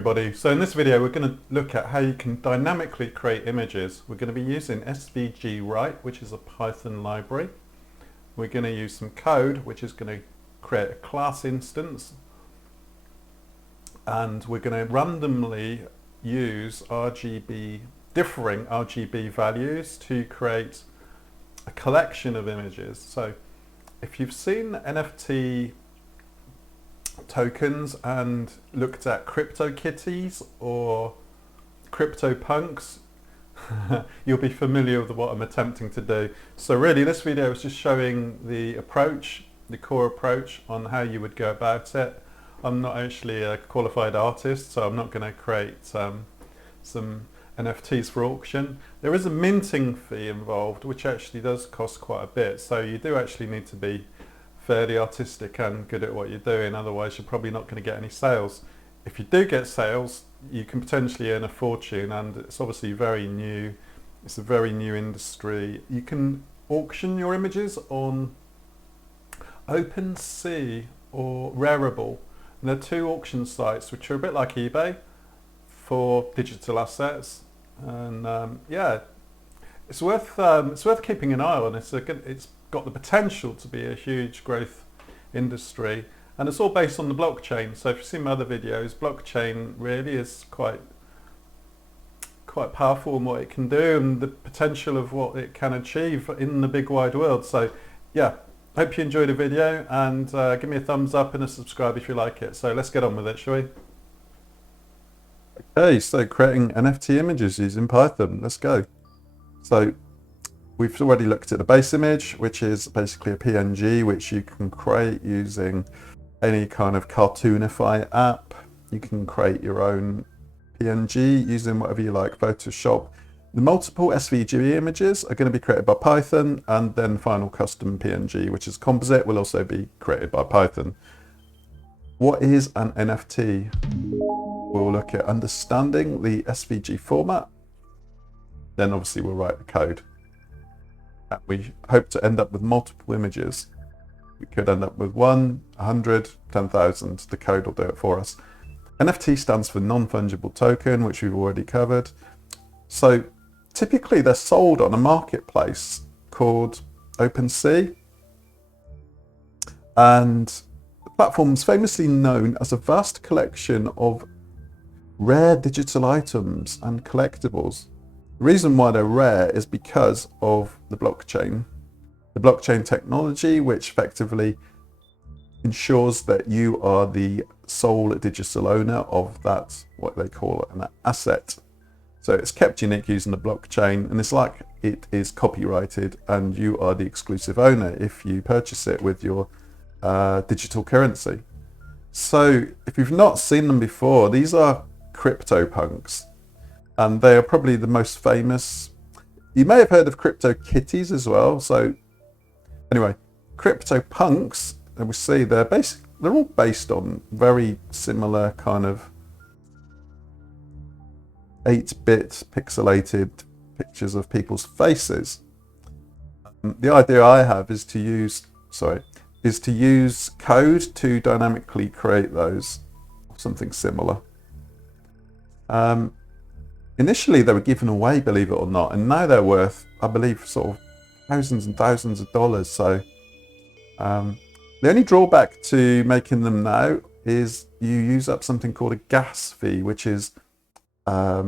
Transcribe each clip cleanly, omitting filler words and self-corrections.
everybody. So in this video we're going to look at how you can dynamically create images. We're going to be using SVG Write, which is a Python library. We're going to use some code which is going to create a class instance, and we're going to randomly use differing RGB values to create a collection of images. So if you've seen NFT tokens and looked at crypto kitties or crypto punks, you'll be familiar with what I'm attempting to do. So really this video is just showing the approach, the core approach on how you would go about it. I'm not actually a qualified artist, so I'm not going to create some NFTs for auction. There is a minting fee involved, which actually does cost quite a bit, so you do actually need to be fairly artistic and good at what you're doing, otherwise you're probably not going to get any sales. If you do get sales, you can potentially earn a fortune, and it's obviously very new. It's a very new industry. You can auction your images on Opensea or Ribble. And they're two auction sites which are a bit like eBay for digital assets, and yeah, it's worth keeping an eye on. It's got the potential to be a huge growth industry, and it's all based on the blockchain. So if you've seen my other videos, blockchain really is quite powerful in what it can do and the potential of what it can achieve in the big wide world. So yeah, hope you enjoyed the video, and give me a thumbs up and a subscribe if you like it. So let's get on with it, shall we? Okay, so creating NFT images using Python. Let's go. So we've already looked at the base image, which is basically a PNG, which you can create using any kind of Cartoonify app. You can create your own PNG using whatever you like, Photoshop. The multiple SVG images are going to be created by Python, and then final custom PNG, which is composite, will also be created by Python. What is an NFT? We'll look at understanding the SVG format. Then obviously we'll write the code. And we hope to end up with multiple images. We could end up with 1, 100, 10,000. The code will do it for us. NFT stands for non-fungible token, which we've already covered. So typically they're sold on a marketplace called Opensea, and the platform's famously known as a vast collection of rare digital items and collectibles. The reason why they're rare is because of the blockchain. The blockchain technology, which effectively ensures that you are the sole digital owner of that, what they call an asset. So it's kept unique using the blockchain, and it's like it is copyrighted and you are the exclusive owner if you purchase it with your digital currency. So if you've not seen them before, these are crypto punks, and they are probably the most famous. You may have heard of crypto kitties as well. So anyway, crypto punks, and we see they're all based on very similar kind of 8-bit pixelated pictures of people's faces. The idea I have is to use code to dynamically create those, or something similar. Initially they were given away, believe it or not, and now they're worth, I believe, sort of thousands and thousands of dollars. So the only drawback to making them now is you use up something called a gas fee, which is a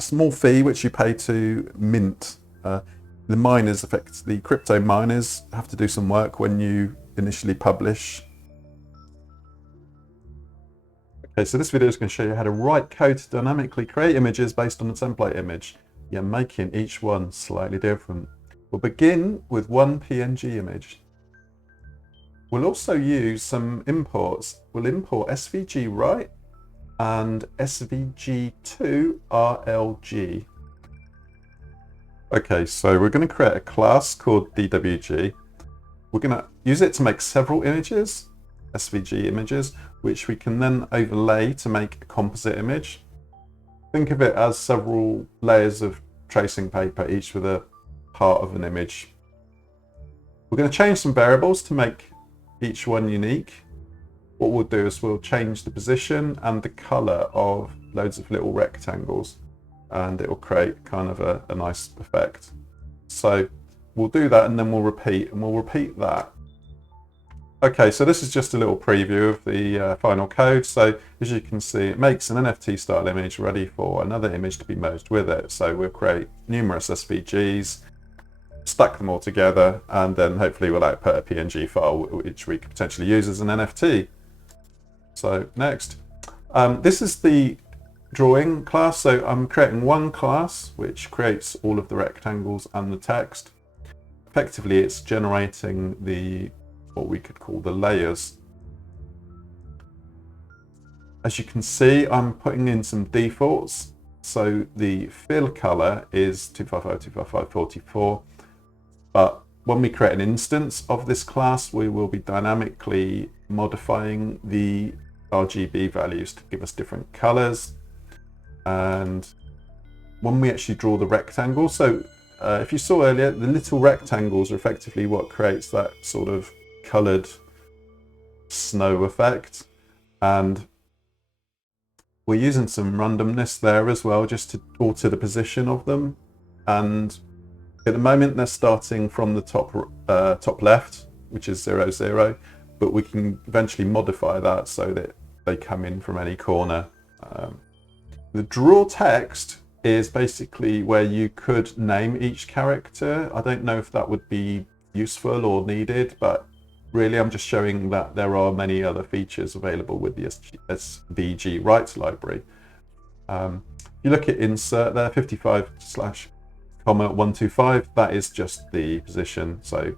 small fee which you pay to mint. The miners, the crypto miners, have to do some work when you initially publish. Okay, so this video is going to show you how to write code to dynamically create images based on a template image. You're making each one slightly different. We'll begin with one PNG image. We'll also use some imports. We'll import SVG Write and SVG2 RLG. Okay, so we're going to create a class called DWG. We're going to use it to make several images, SVG images, which we can then overlay to make a composite image. Think of it as several layers of tracing paper, each with a part of an image. We're going to change some variables to make each one unique. what we'll do is we'll change the position and the color of loads of little rectangles, and it will create kind of a nice effect. So we'll do that, and then we'll repeat that. Okay, so this is just a little preview of the final code. So as you can see, it makes an NFT style image ready for another image to be merged with it. So we'll create numerous SVGs, stack them all together, and then hopefully we'll output a PNG file which we could potentially use as an NFT. So next, this is the drawing class. So I'm creating one class which creates all of the rectangles and the text. Effectively, it's generating what we could call the layers. As you can see, I'm putting in some defaults. So the fill color is 255, but when we create an instance of this class, we will be dynamically modifying the RGB values to give us different colors. And when we actually draw the rectangle, so if you saw earlier, the little rectangles are effectively what creates that sort of colored snow effect, and we're using some randomness there as well, just to alter the position of them. And at the moment they're starting from the top left, which is 0, 0, but we can eventually modify that so that they come in from any corner. The draw text is basically where you could name each character. I don't know if that would be useful or needed, but really I'm just showing that there are many other features available with the SVG rights library. You look at insert there, 55/125, that is just the position, so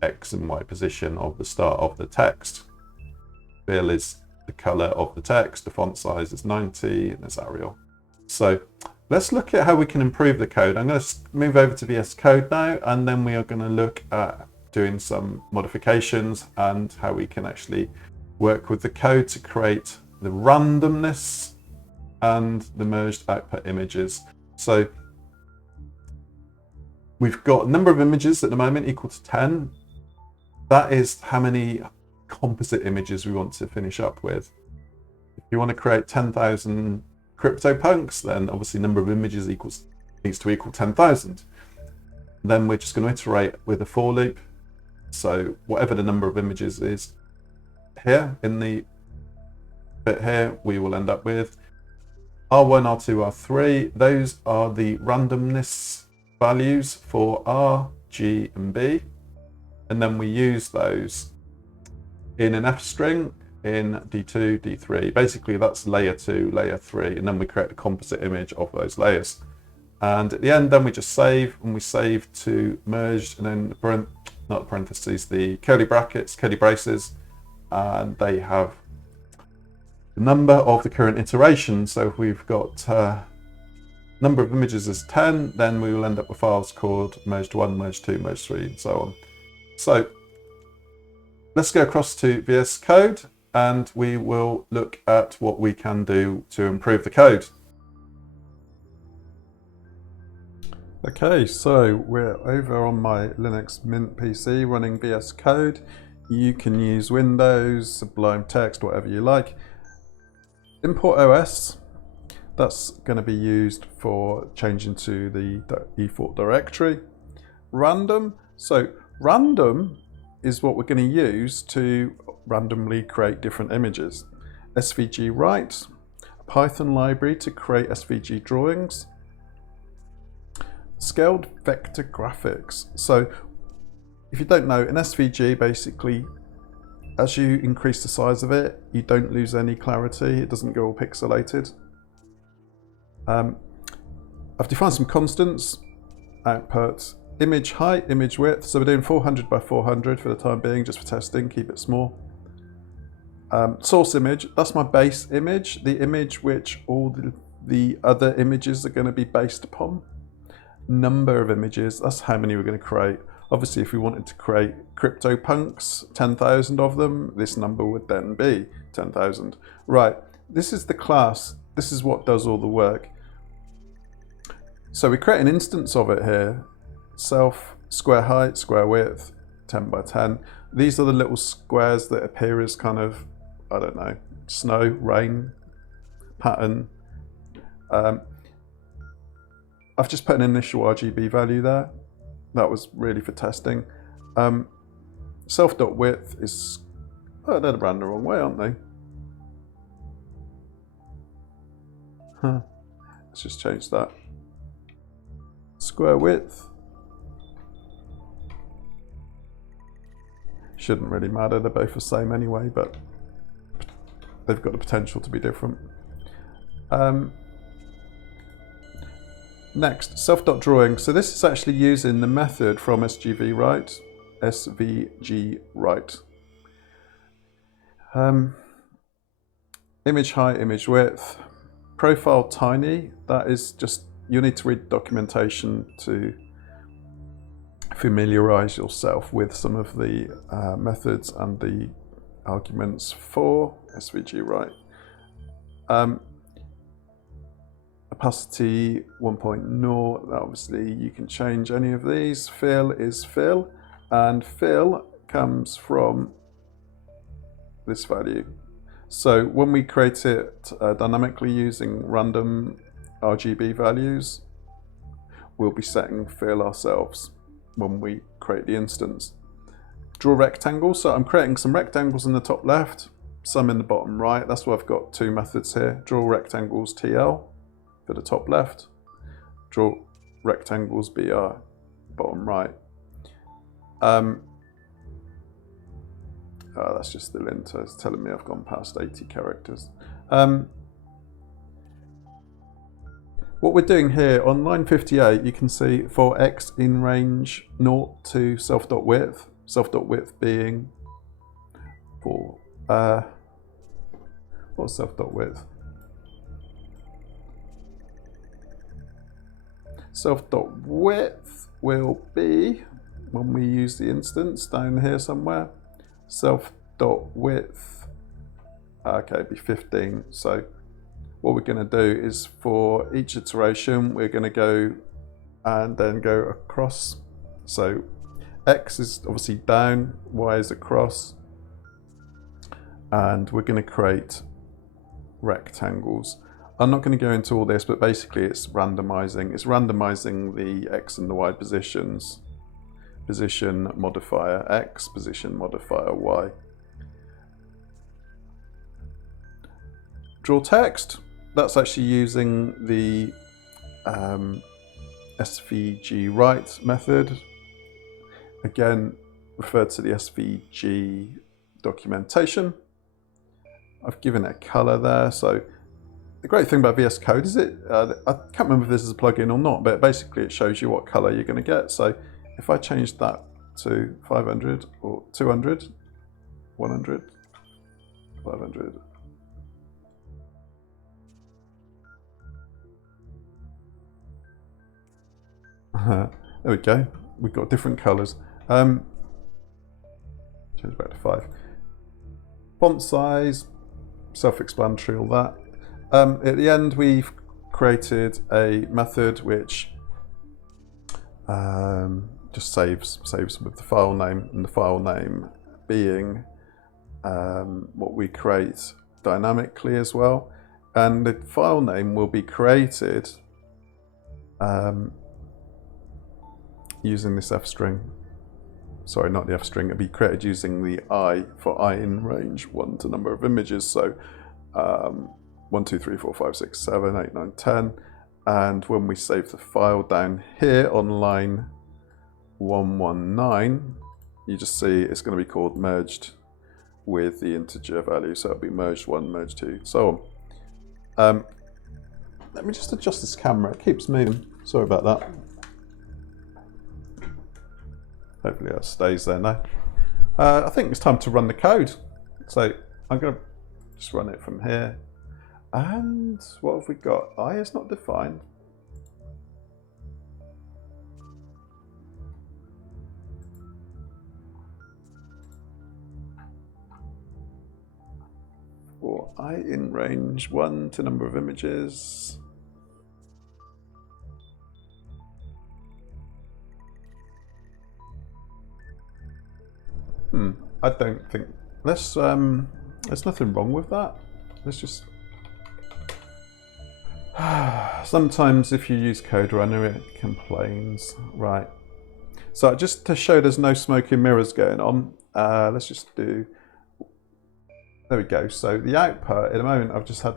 X and Y position of the start of the text. Fill is the color of the text, the font size is 90, and there's Arial. So let's look at how we can improve the code. I'm going to move over to VS Code now, and then we are going to look at doing some modifications and how we can actually work with the code to create the randomness and the merged output images. So we've got a number of images at the moment equal to 10. That is how many composite images we want to finish up with. If you want to create 10,000 CryptoPunks, then obviously number of images needs to equal 10,000. Then we're just going to iterate with a for loop. So whatever the number of images is here in the bit here, we will end up with R1, R2, R3. Those are the randomness values for R, G, and B. And then we use those in an F string in D2, D3. Basically that's layer 2, layer 3, and then we create a composite image of those layers. And at the end, then we just save, and we save to merged, and then not parentheses, the curly brackets, curly braces, and they have the number of the current iteration. So if we've got number of images as 10, then we will end up with files called merged 1, merged 2, merged 3, and so on. So let's go across to VS Code, and we will look at what we can do to improve the code. Okay, so we're over on my Linux Mint PC running VS Code. You can use Windows, Sublime Text, whatever you like. Import OS, that's going to be used for changing to the default directory. Random, so random is what we're going to use to randomly create different images. SVG write, a Python library to create SVG drawings. Scaled vector graphics. So if you don't know, an SVG basically, as you increase the size of it, you don't lose any clarity. It doesn't go all pixelated. I've defined some constants. Output, image height, image width. So we're doing 400 by 400 for the time being, just for testing, keep it small. Source image, that's my base image, the image which all the other images are going to be based upon. Number of images, that's how many we're going to create. Obviously, if we wanted to create CryptoPunks, 10,000 of them, this number would then be 10,000. Right, this is the class, this is what does all the work. So we create an instance of it here, self, square height, square width, 10 by 10. These are the little squares that appear as kind of I don't know, snow, rain, pattern. I've just put an initial RGB value there. That was really for testing. Self.width is, oh, they're ran the wrong way, aren't they? Huh. Let's just change that. Square width. Shouldn't really matter, they're both the same anyway, but they've got the potential to be different. Next, self.drawing. So this is actually using the method from SVG Write. Image height, image width, profile tiny. That is just, you need to read documentation to familiarize yourself with some of the methods and the arguments for SVG Write. Opacity 1.0, obviously you can change any of these. Fill is fill, and fill comes from this value. So when we create it dynamically using random RGB values, we'll be setting fill ourselves when we create the instance. Draw rectangles, so I'm creating some rectangles in the top left, some in the bottom right. That's why I've got two methods here. Draw rectangles TL for the top left, draw rectangles BR bottom right. Oh, that's just the linter. It's telling me I've gone past 80 characters. What we're doing here on line 58, you can see for X in range 0 to self.width, self.width being for, what's self.width? Self.width will be, when we use the instance down here somewhere, self.width, okay, it'd be 15. So what we're going to do is for each iteration, we're going to go and then go across. So X is obviously down, Y is across, and we're going to create rectangles. I'm not going to go into all this, but basically it's randomizing. It's randomizing the X and the Y positions. Position modifier X, position modifier Y. Draw text. That's actually using the SVG Write method. Again, refer to the SVG documentation. I've given it a color there. So the great thing about VS Code is I can't remember if this is a plugin or not, but basically it shows you what color you're going to get. So if I change that to 500 or 200, 100, 500. There we go. We've got different colors. Change back to 5. Font size, self-explanatory, all that. At the end, we've created a method which just saves with the file name, and the file name being what we create dynamically as well. And the file name will be created using this F string. Sorry, not the F string. It'll be created using the I for I in range 1 to number of images. So 1, 2, 3, 4, 5, 6, 7, 8, 9, 10. And when we save the file down here on line 119, you just see it's going to be called merged with the integer value. So it'll be merged 1, merged 2, so on. Let me just adjust this camera. It keeps moving. Sorry about that. Hopefully that stays there now. I think it's time to run the code. So I'm going to just run it from here. And what have we got? I is not defined. For I in range 1 to number of images. I don't think, let's There's nothing wrong with that. Let's just... Sometimes if you use Code Runner, it complains. Right. So just to show there's no smoke and mirrors going on, let's just do... There we go. So the output, at the moment, I've just had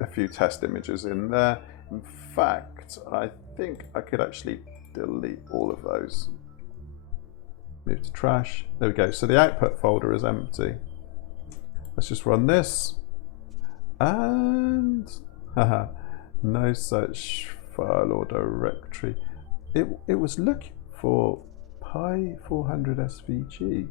a few test images in there. In fact, I think I could actually delete all of those. Move to trash. There we go. So the output folder is empty. Let's just run this. And no such file or directory. It was looking for Pi 400 SVG.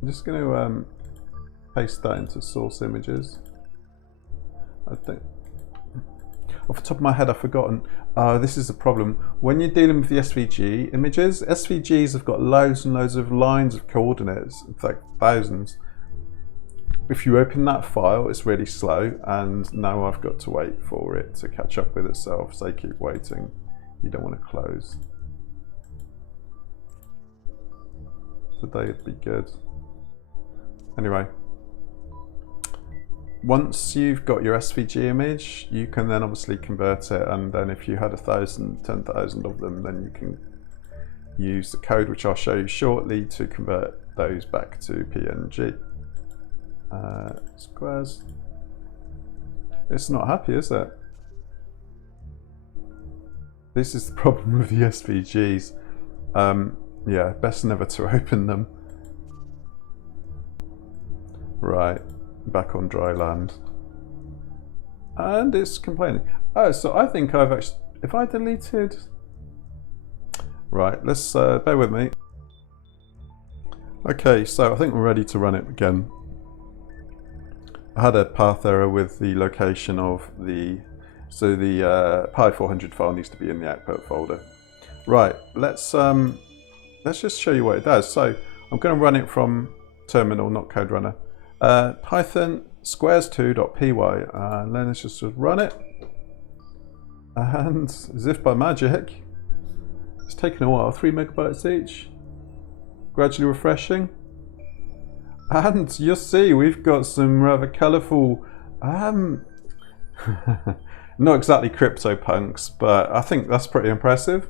I'm just going to paste that into source images. I think off the top of my head I've forgotten. This is the problem when you're dealing with the SVG images. SVGs have got loads and loads of lines of coordinates, in fact thousands. If you open that file, it's really slow, and now I've got to wait for it to catch up with itself. So keep waiting. You don't want to close. Today would be good. Anyway, once you've got your SVG image, you can then obviously convert it, and then if you had 1,000, 10,000 of them, then you can use the code, which I'll show you shortly, to convert those back to PNG. Squares. It's not happy, is it? This is the problem with the SVGs. Yeah, best never to open them. Right, back on dry land. And it's complaining. Oh, so I think I've actually, if I deleted... Right, let's bear with me. Okay, so I think we're ready to run it again. I had a path error with the location of the... So the Pi 400 file needs to be in the output folder. Right, let's just show you what it does. So I'm going to run it from terminal, not Code Runner. Python squares2.py, and then let's just run it. And as if by magic, it's taken a while, 3 megabytes each, gradually refreshing. And you'll see we've got some rather colourful, not exactly CryptoPunks, but I think that's pretty impressive.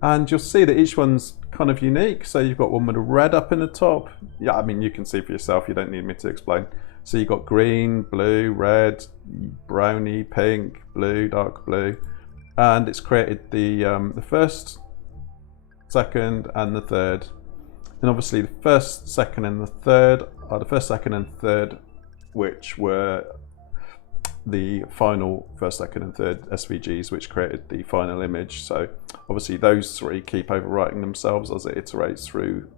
And you'll see that each one's kind of unique. So you've got one with a red up in the top. Yeah, I mean, you can see for yourself, you don't need me to explain. So you've got green, blue, red, browny, pink, blue, dark blue. And it's created the first, second, and the third. And obviously the first, second, and the third are the first, second, and third, which were the final first, second, and third SVGs, which created the final image. So obviously those three keep overwriting themselves as it iterates through.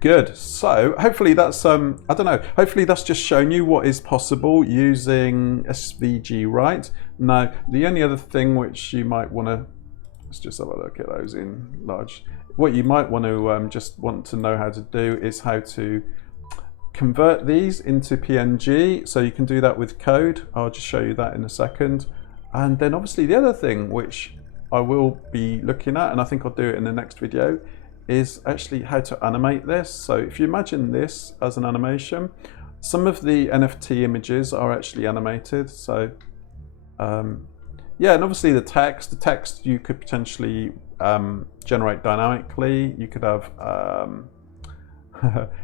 Good. So hopefully that's I don't know, hopefully that's just shown you what is possible using SVG right. Now the only other thing which you might want to, let's just have a look at those in large. What you might want to just want to know how to do is how to convert these into PNG. So you can do that with code. I'll just show you that in a second. And then obviously the other thing which I will be looking at, and I think I'll do it in the next video, is actually how to animate this. So if you imagine this as an animation, some of the NFT images are actually animated. So yeah, and obviously the text you could potentially generate dynamically. You could have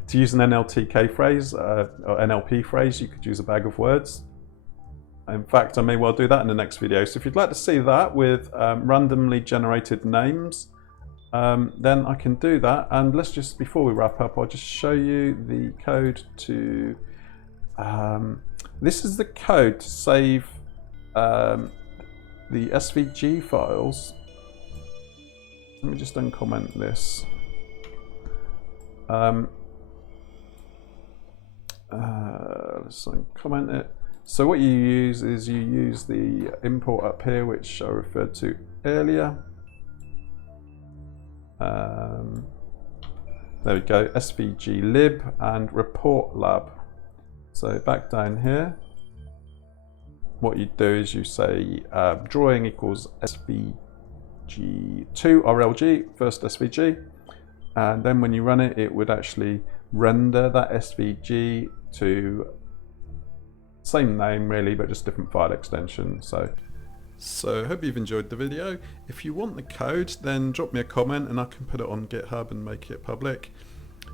to use an NLTK phrase or NLP phrase, you could use a bag of words. In fact, I may well do that in the next video. So if you'd like to see that with randomly generated names, then I can do that. And let's just, before we wrap up, I'll just show you the code to, this is the code to save the SVG files. Let me just uncomment this. Let's uncomment it. So what you use is you use the import up here, which I referred to earlier. There we go, SVG lib and report lab. So back down here, what you do is you say drawing equals svg2 first svg, and then when you run it, it would actually render that svg to same name really, but just different file extension. So I hope you've enjoyed the video. If you want the code, then drop me a comment and I can put it on GitHub and make it public.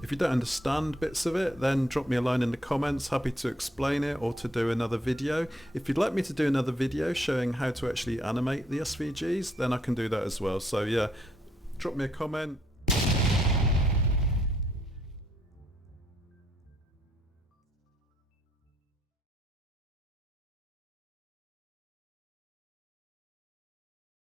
If you don't understand bits of it, then drop me a line in the comments. Happy to explain it or to do another video. If you'd like me to do another video showing how to actually animate the SVGs, then I can do that as well. So yeah, drop me a comment.